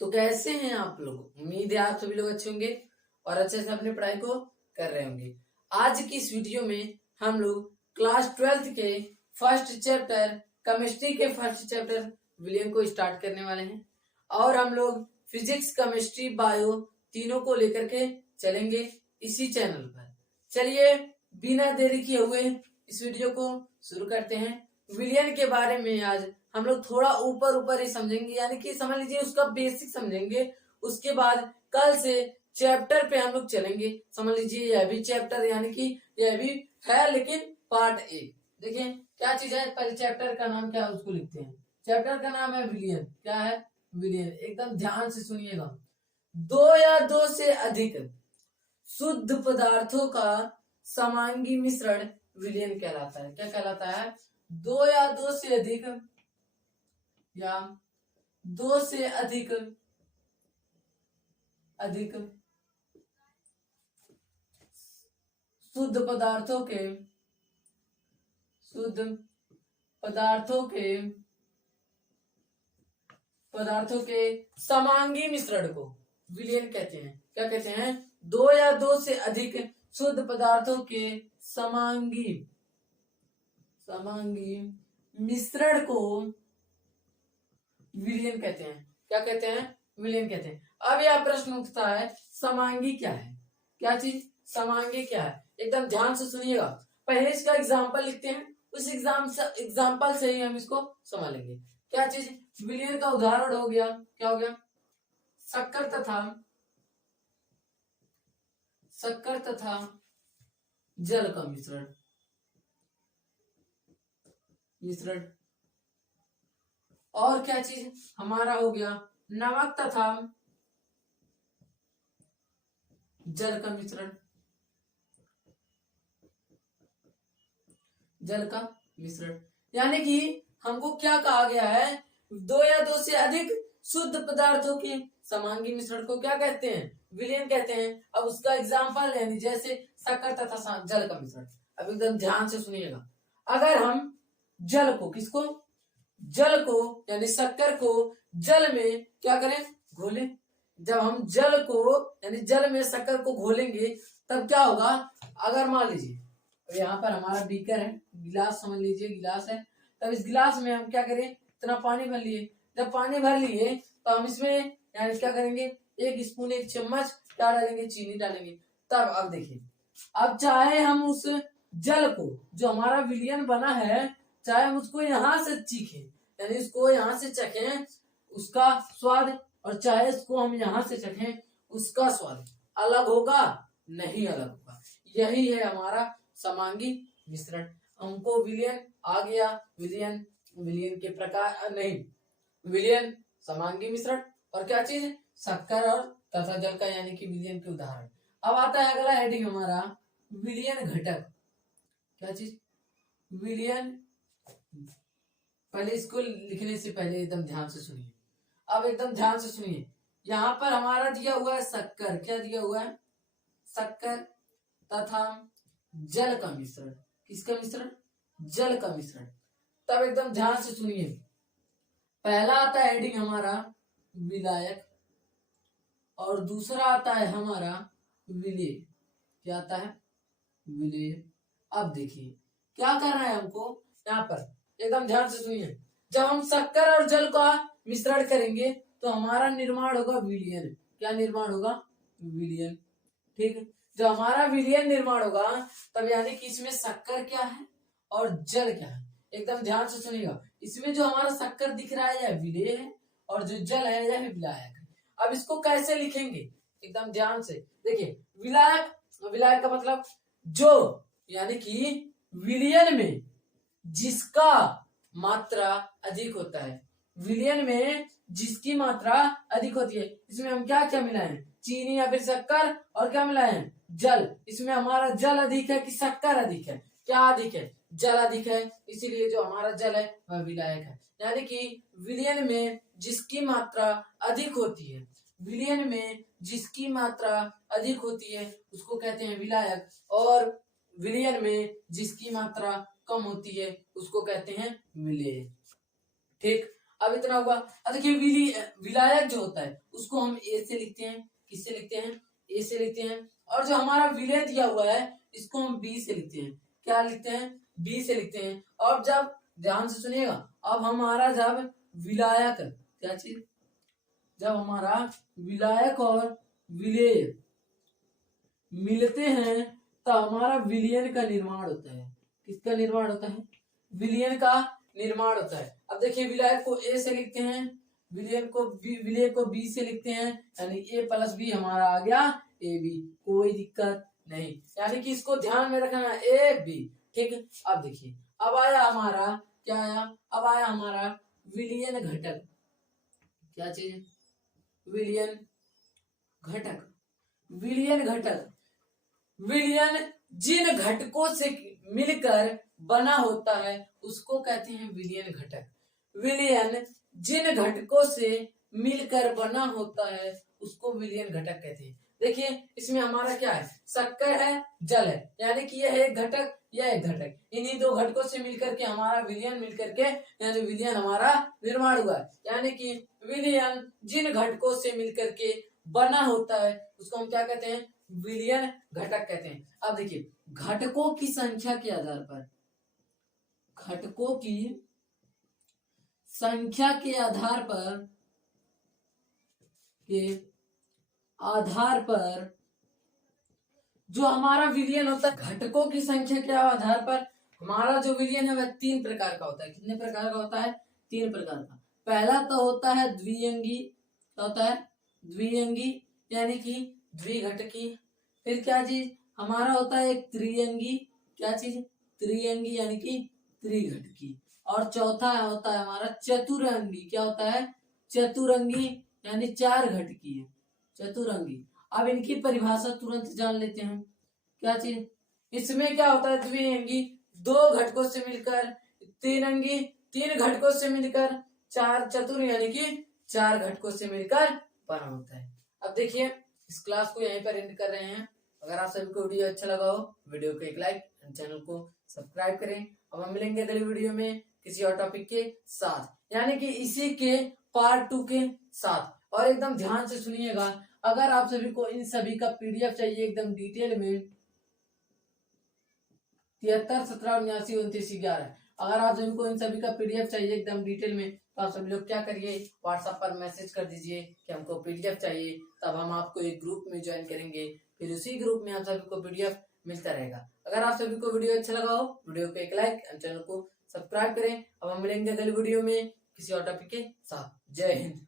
तो कैसे हैं आप लोग? उम्मीद है आप सभी लोग अच्छे होंगे और अच्छे से अपनी पढ़ाई को कर रहे होंगे। आज की इस वीडियो में हम लोग क्लास 12th के फर्स्ट चैप्टर केमिस्ट्री के फर्स्ट चैप्टर विलियन को स्टार्ट करने वाले हैं और हम लोग फिजिक्स, केमिस्ट्री, बायो तीनों को लेकर के चलेंगे इसी चैनल पर। चलिए बिना देरी किए हुए इस वीडियो को शुरू करते हैं। विलियन के बारे में आज हम लोग थोड़ा ऊपर ऊपर ही समझेंगे, यानी कि समझ लीजिए उसका बेसिक समझेंगे। उसके बाद कल से चैप्टर पे हम लोग चलेंगे। समझ लीजिए यह भी चैप्टर, यानी कि यह भी है लेकिन पार्ट ए। देखिए क्या चीज है, पहले चैप्टर का नाम क्या है उसको लिखते हैं। चैप्टर का नाम है विलियन। क्या है? विलियन। एकदम ध्यान से सुनिएगा। दो या दो से अधिक शुद्ध पदार्थों का समांगी मिश्रण विलियन कहलाता है। क्या कहलाता है? दो या दो से अधिक या दो से अधिक शुद्ध पदार्थों के समांगी मिश्रण को विलियन कहते हैं। क्या कहते हैं? दो या दो से अधिक शुद्ध पदार्थों के समांगी मिश्रण को विलियन कहते हैं। क्या कहते हैं? विलियन कहते हैं। अब यह प्रश्न उठता है, समांगी क्या है? क्या चीज? समांगी क्या है? एकदम ध्यान से सुनिएगा। पहले इसका एग्जाम्पल लिखते हैं, उस एग्जाम्पल से ही हम इसको समझ लेंगे। क्या चीज? विलियन का उदाहरण हो गया, क्या हो गया? शक्कर तथा जल का मिश्रण। और क्या चीज हमारा हो गया? नमक तथा जल का मिश्रण। यानी कि हमको क्या कहा गया है? दो या दो से अधिक शुद्ध पदार्थों के समांगी मिश्रण को क्या कहते हैं? विलियन कहते हैं। अब उसका एग्जाम्पल यानी जैसे शक्कर तथा जल का मिश्रण। अब एकदम ध्यान से सुनिएगा। अगर हम जल को यानी शक्कर को जल में क्या करें? घोलें। जब हम जल को यानी जल में शक्कर को घोलेंगे तब क्या होगा? अगर मान लीजिए यहाँ पर हमारा बीकर है, गिलास समझ लीजिए, गिलास है। तब इस गिलास में हम क्या करें? इतना पानी भर लिए। जब पानी भर लिए तो हम इसमें यानी क्या करेंगे? एक स्पून, एक चम्मच क्या डालेंगे? चीनी डालेंगे। तब अब देखिए, अब चाहे हम उस जल को जो हमारा विलियन बना है, चाहे हम उसको यहाँ से चीखें यानी इसको यहाँ से चखें उसका स्वाद, और चाहे इसको हम यहाँ से चखें उसका स्वाद, अलग होगा? नहीं अलग होगा। यही है हमारा समांगी मिश्रण। हमको विलियन आ गया। विलियन के प्रकार नहीं, विलियन समांगी मिश्रण और क्या चीज? शक्कर और तथा जल का, यानी कि विलियन के उदाहरण। अब आता है अगला हेडिंग हमारा, विलियन घटक। क्या चीज? विलियन। पहले इसको लिखने से पहले एकदम ध्यान से सुनिए। अब एकदम ध्यान से सुनिए। यहाँ पर हमारा दिया हुआ है शक्कर। क्या दिया हुआ है? शक्कर तथा जल का मिश्रण। किसका मिश्रण? जल का मिश्रण। तब एकदम ध्यान से सुनिए। पहला आता है हेडिंग हमारा विलायक और दूसरा आता है हमारा विलेय। क्या आता है? विलेय। अब देखिए क्या करना है हमको यहाँ पर, एकदम ध्यान से सुनिए। जब हम शक्कर और जल का मिश्रण करेंगे तो हमारा निर्माण होगा विलियन। क्या निर्माण होगा? विलियन। ठीक। जब हमारा विलियन निर्माण होगा तब यानी कि इसमें शक्कर क्या है और जल क्या है? एकदम ध्यान से सुनिएगा। इसमें जो हमारा शक्कर दिख रहा है यह विलेय है और जो जल है यह विलायक है। अब इसको कैसे लिखेंगे? एकदम ध्यान से देखिए। विलायक का मतलब जो, यानी कि विलियन में जिसका मात्रा अधिक होता है। विलियन में जिसकी मात्रा अधिक होती है। इसमें हम क्या क्या मिलाएं? चीनी या फिर शक्कर, और क्या मिलाएं? जल। इसमें हमारा जल अधिक है कि शक्कर अधिक है? क्या अधिक है? जल अधिक है। इसीलिए जो हमारा जल है वह विलायक है। यानी कि विलियन में जिसकी मात्रा अधिक होती है, विलियन में जिसकी मात्रा अधिक होती है उसको कहते हैं विलायक, और विलियन में जिसकी मात्रा कम होती है उसको कहते हैं विलेय। ठीक। अब इतना हुआ। अब देखिए विलायक जो होता है उसको हम ए से लिखते हैं। किससे लिखते हैं? ए से लिखते हैं। और जो हमारा विलय दिया हुआ है इसको हम बी से लिखते हैं। क्या लिखते हैं? बी से लिखते हैं। और जब ध्यान से सुनिएगा, अब हमारा जब विलायक, क्या चीज, जब हमारा विलायक और विलेय मिलते हैं तो हमारा विलयन का निर्माण होता है। किसका निर्माण होता है? विलयन का निर्माण होता है। अब देखिए विलायक को ए से लिखते हैं, विलय को बी से लिखते हैं, यानी ए प्लस बी हमारा आ गया ए बी। कोई दिक्कत नहीं, यानी कि इसको ध्यान में रखना, ए बी। ठीक है। अब देखिए अब आया हमारा, क्या आया? अब आया हमारा विलयन घटक। क्या चीज? विलयन घटक। विलयन घटक, विलयन जिन घटकों से मिलकर बना होता है उसको कहते हैं विलयन घटक। विलयन जिन घटकों से मिलकर बना होता है उसको विलयन घटक कहते हैं। देखिए इसमें हमारा क्या है? शक्कर है, जल है, यानी कि यह एक घटक, यह एक घटक। इन्हीं दो घटकों से मिलकर के हमारा विलयन मिलकर के यानी विलयन हमारा निर्माण हुआ है। यानी कि विलयन जिन घटकों से मिलकर के बना होता है उसको हम क्या कहते हैं? विलयन घटक कहते हैं। अब देखिए घटकों की संख्या के आधार पर, घटकों की संख्या के आधार पर जो हमारा विलयन होता है, घटकों की संख्या के आधार पर हमारा जो विलयन है वह 3 प्रकार का होता है। कितने प्रकार का होता है? 3 प्रकार का। पहला तो होता है द्विअंगी। क्या होता है? द्विअंगी, यानी कि द्विघटकी। फिर क्या चीज? हमारा होता है एक त्रिअंगी। क्या चीज? त्रिअंगी, यानी कि त्रिघटकी। और चौथा होता है हमारा चतुरंगी। क्या होता है? चतुरंगी, यानी 4 घटकी है, चतुरंगी। अब इनकी परिभाषा तुरंत जान लेते हैं। क्या चीज? इसमें क्या होता है? द्विअंगी 2 घटकों से मिलकर, तीनअंगी 3 घटकों से मिलकर, 4 चतुर यानी कि 4 घटकों से मिलकर बना होता है। अब देखिए इस क्लास को यहीं पर एंड कर रहे हैं। अगर आप सभी को वीडियो अच्छा लगा हो वीडियो को एक लाइक, चैनल को सब्सक्राइब करें। अब हम मिलेंगे अगली वीडियो में किसी और टॉपिक के साथ, यानी कि इसी के पार्ट 2 के साथ। और एकदम ध्यान से सुनिएगा, अगर आप सभी को इन सभी का पीडीएफ चाहिए एकदम डिटेल में, 73 17 79 29 11, अगर आप सभी को इन सभी का पीडीएफ चाहिए एकदम डिटेल में तो आप सभी लोग क्या करिए, व्हाट्सएप पर मैसेज कर दीजिए कि हमको पीडीएफ चाहिए। तब हम आपको एक ग्रुप में ज्वाइन करेंगे, फिर उसी ग्रुप में आप सभी को पीडीएफ मिलता रहेगा। अगर आप सभी को वीडियो अच्छा लगा हो वीडियो को एक लाइक और चैनल को सब्सक्राइब करें। अब हम मिलेंगे अगली वीडियो में किसी और टॉपिक के साथ। जय हिंद।